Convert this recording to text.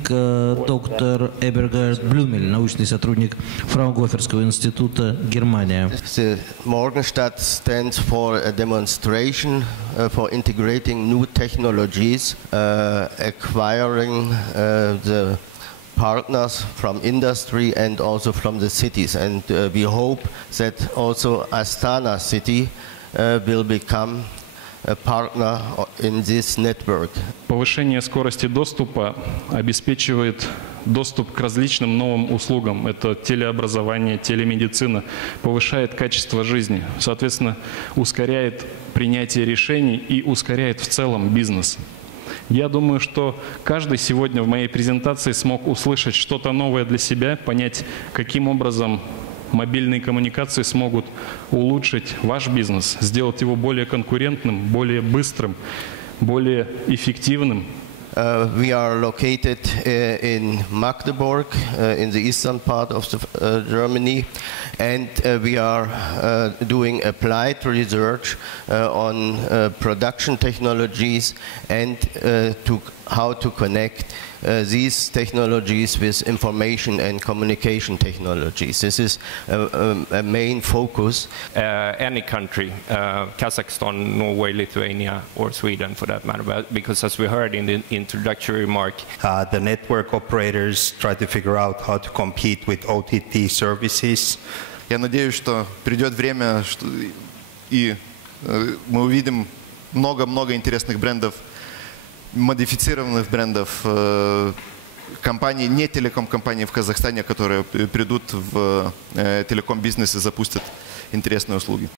Доктор Эбергард Блюмель, научный сотрудник Фраунгоферского института, Германия. The Morgenstadt stands for a demonstration for integrating new technologies, acquiring the partners from industry and also from the cities. And we hope that also Astana city will become a partner in this network. Повышение скорости доступа обеспечивает доступ к различным новым услугам. Это телеобразование, телемедицина, повышает качество жизни, соответственно, ускоряет принятие решений и ускоряет в целом бизнес. Я думаю, что каждый сегодня в моей презентации смог услышать что-то новое для себя, понять, каким образом мобильные коммуникации смогут улучшить ваш бизнес, сделать его более конкурентным, более быстрым, более эффективным. We are located in Magdeburg, in the eastern part of Germany, and we are doing applied research on production technologies and how to connect these technologies with information and communication technologies. This is a main focus. Any country, Kazakhstan, Norway, Lithuania, or Sweden for that matter, because as we heard in the introductory remark, the network operators try to figure out how to compete with OTT services. Я надеюсь, что придет время, и мы увидим много-много интересных брендов, модифицированных брендов, компаний, не телеком-компаний в Казахстане, которые придут в телеком-бизнес и запустят интересные услуги.